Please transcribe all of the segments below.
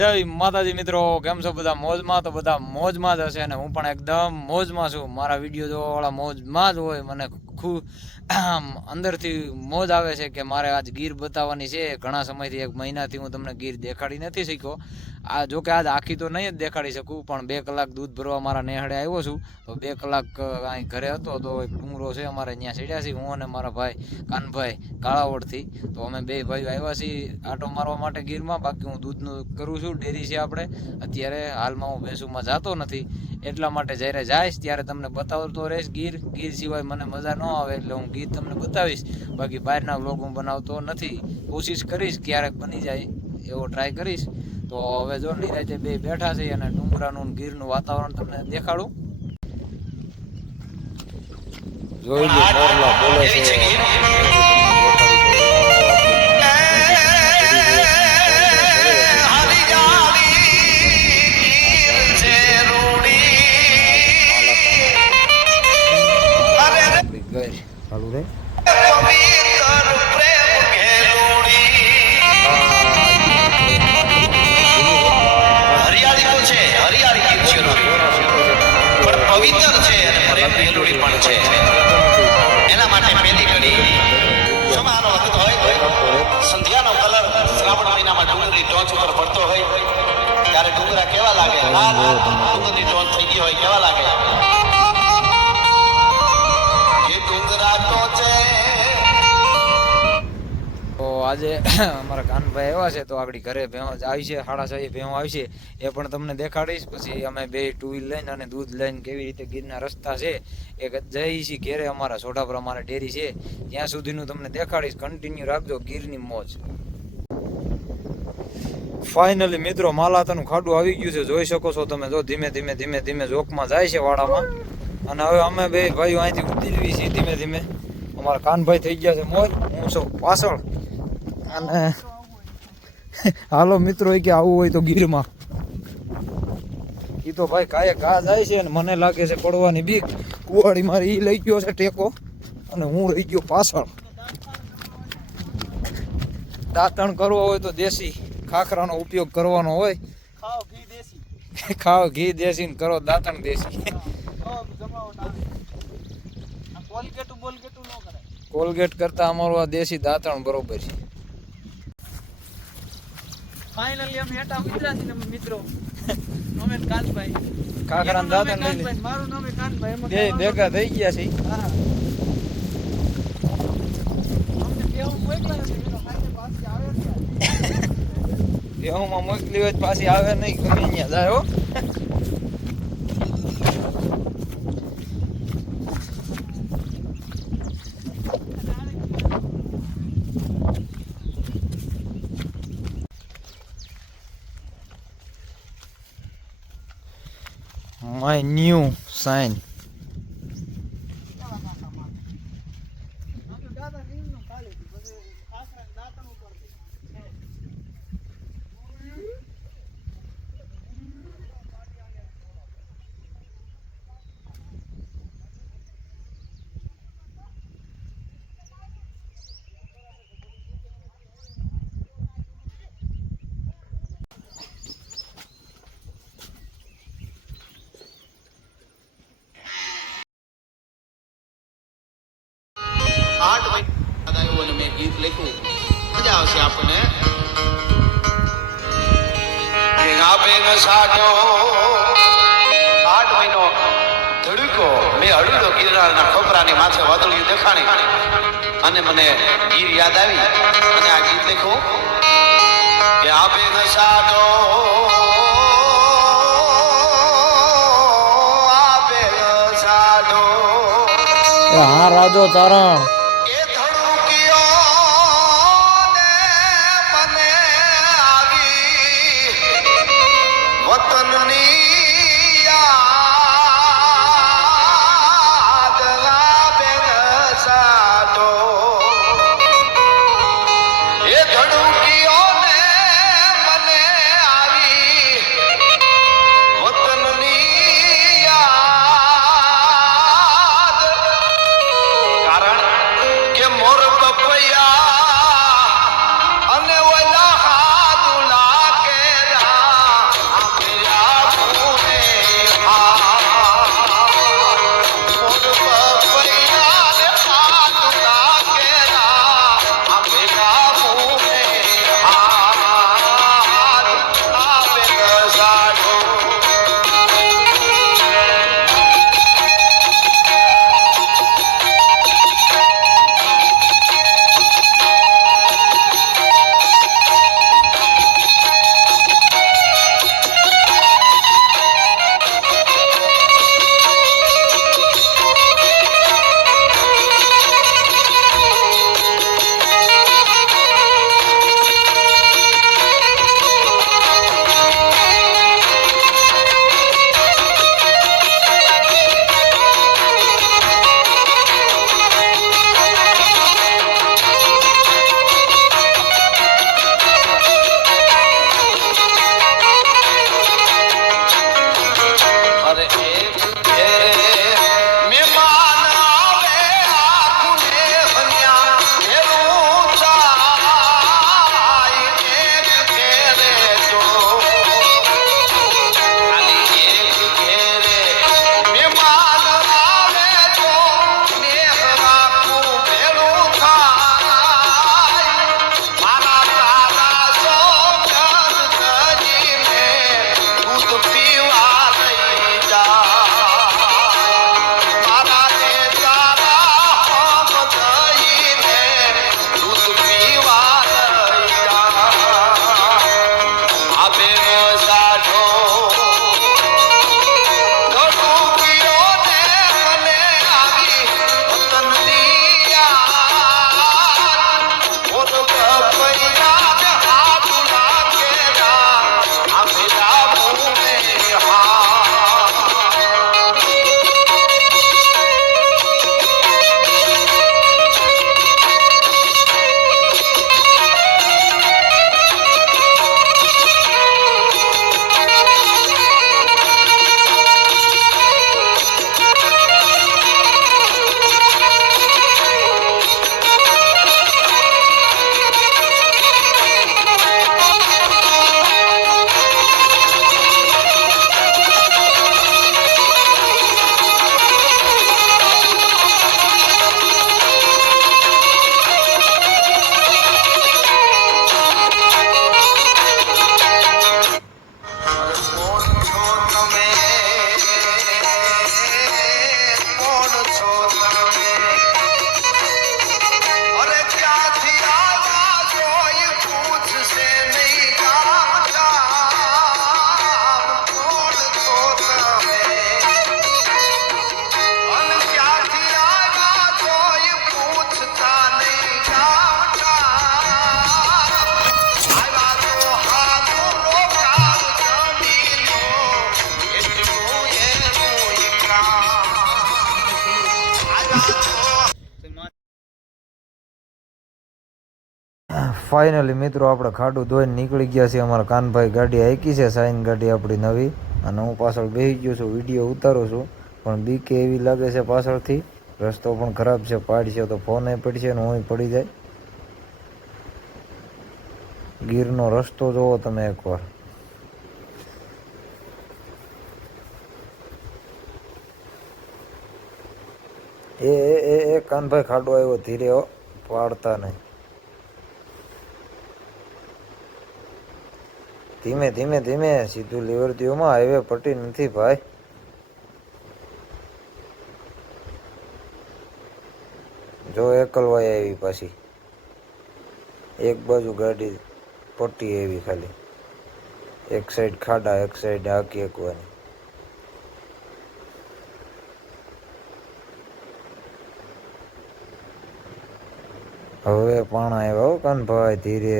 જય માતાજી મિત્રો, કેમ છો બધા? મોજમાં તો બધા મોજમાં જ હશે અને હું પણ એકદમ મોજમાં છું. મારા વીડિયો જોવાવાળા મોજમાં જ હોય. મને ખૂબ અંદરથી મોજ આવે છે કે મારે આજ ગીર બતાવવાની છે. ઘણા સમયથી એક મહિનાથી હું તમને ગીર દેખાડી નથી શીખ્યો. આ જો કે આજ આખી તો નહીં જ દેખાડી શકું, પણ બે કલાક દૂધ ભરવા મારા નેહડે આવ્યો છું, તો બે કલાક અહીં ઘરે હતો, તો એક ડુંગરો છે અમારે ત્યાં ચડ્યા છીએ, હું અને મારા ભાઈ, કાનભાઈ કાળાવડથી. તો અમે બે ભાઈ આવ્યા છીએ આટો મારવા માટે ગીરમાં, બાકી હું દૂધનું કરું છું, ડેરી છે આપણે. અત્યારે હાલમાં હું ભેંસુમાં જતો નથી, એટલા માટે જ્યારે જઈશ ત્યારે તમને બતાવતો રહીશ ગીર. ગીર સિવાય મને મજા ન આવે એટલે હું ગીર તમને બતાવીશ. બાકી બહારના વ્લોગ હું બનાવતો નથી. કોશિશ કરીશ ક્યારેક બની જાય એવો ટ્રાય કરીશ. તો હવે જો નિરાતે બે બેઠા છે અને ડુંગરાનું ગીરનું વાતાવરણ તમને દેખાડું. જોઈ લો બોલે છે. પવિત્ર છે અને પ્રેમ જરૂરી પણ છે. એના માટે પેલી ઘડી સમાનો વખત હોય. સંધ્યાનો કલર શ્રાવણ મહિનામાં ડુંગરની ટોચ ઉપર પડતો હોય. ત્યારે ડુંગરા કેવા લાગે? લાલ. ડુંગરની ટોચ થઈ ગઈ હોય, કેવા લાગે? આજે અમારા કાનભાઈ આવ્યા છે તો આગળ ઘરે ભેં આવી છે, સાડા છ ભેં આવી છે. એ પણ તમને દેખાડીશ. પછી અમે બે ટુ વ્હીલ લઈને અને દૂધ લઈને કેવી રીતે ગીરના રસ્તા છે એ જઈ છીએ ઘેરે અમારા સોઢાપુર અમારા ડેરી છે. ત્યાં સુધીનું તમને દેખાડીશ. કન્ટિન્યુ રાખજો ગીરની મોજ. ફાઇનલી મિત્રો માલાતાનું ખાડું આવી ગયું છે. જોઈ શકો છો તમે. જો ધીમે ધીમે ધીમે ધીમે જોકમાં જાય છે વાડામાં. અને હવે અમે બે ભાઈઓ અહીંથી ઉતરવી છીએ ધીમે ધીમે. અમારા કાનભાઈ થઈ ગયા છે મોજ. હું છું પાછળ. અને હાલો મિત્રો કે આવું હોય તો ગીરમાં. એ તો ભાઈ કાંઈ ઘા જાય છે અને મને લાગે છે પડવાની બીક. કુવાડી મારી એ લઈ ગયો છે ટેકો અને હું રહી ગયો પાછળ. દાંતણ કરવો હોય તો દેશી ખાખરાનો ઉપયોગ કરવાનો હોય. ખાવ ઘી દેશી. ઘી દેશી ને કરો દાંતણ દેશી. ના ન કોલગેટ કરતા અમારું આ દેશી દાંતણ બરોબર છે. ફાઇનલી અમે હેઠા ઉતર્યા છીએ અમે મિત્રો. અમે ને કાનભાઈ. કાકરા દાદા કાનભાઈ, મારું નામ કાનભાઈ. એમાં ભેગા થઈ ગયા છે. હા. અમને કેવું છે ખાઈને પાછી આવે ને માં મોકલી હોય પાછી આવે નહીં. ગમે અહીંયા જાય હો. my new sign. લખ્યું મજા આવશે આપણને. ભેગા ભેગ સાટો આઠ મહિનો ધડકો. મેં હળીલો ગિરનારના ખોપરાની માથે વાદળિયું દેખાણી અને મને ગીર યાદ આવી. અને આ ગીત લખ્યું કે આ ભેગ સાટો હા રાજો તારણ ફાઇનલી મિત્રો, આપણે ખાડું ધોઈને નીકળી ગયા છીએ. અમારા કાનભાઈ ગાડી હાકી છે, સાઈન ગાડી આપણી નવી. અને હું પાછળ બેસી ગયો છું, વીડિયો ઉતારું છું. પણ બીકે એવી લાગે છે પાછળથી. રસ્તો પણ ખરાબ છે પાડ છે, તો ફોન પડશે ને હું પડી જાય. ગીરનો રસ્તો જોવો તમે એકવાર. એ એ એ કાનભાઈ ખાડો આવ્યો ધીરે પાડતા નહીં. ધીમે ધીમે ધીમે સીધું લીવર દીવમાં હાઈવે પટ્ટી નથી ભાઈ. જો એકલવાય આવી પાછી. એક બાજુ ગાડી પટ્ટી એવી ખાલી. એક સાઈડ ખાડા, એક સાઈડ આકી એકવાની હવે પાણા આવ્યા હો કાનભાઈ ધીરે.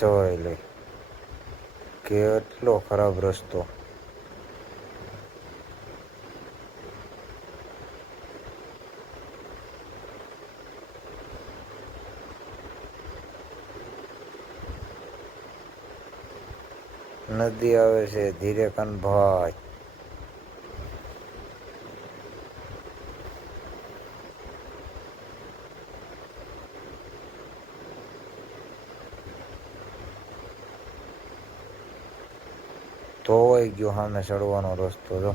જોઈ લે. કેટલો ખરાબ રસ્તો. નદી આવે છે ધીરે કાનભાઈ ધોવાઈ ગયો સામે ચડવાનો રસ્તો, જો.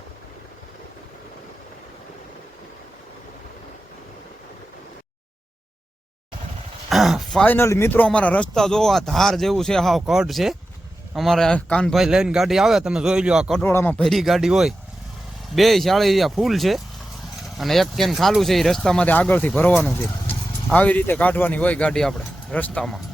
ફાઇનલી મિત્રો, અમારા રસ્તા જો, આ ધાર જેવું છે, હાવ કટ છે. અમારે કાનભાઈ લઈને ગાડી આવે, તમે જોઈ લો આ કટોળામાં ભરી ગાડી હોય. બે શાળી ફૂલ છે અને એક કેન ખાલું છે, એ રસ્તામાંથી આગળથી ભરવાનું છે. આવી રીતે કાઢવાની હોય ગાડી આપણે રસ્તામાં.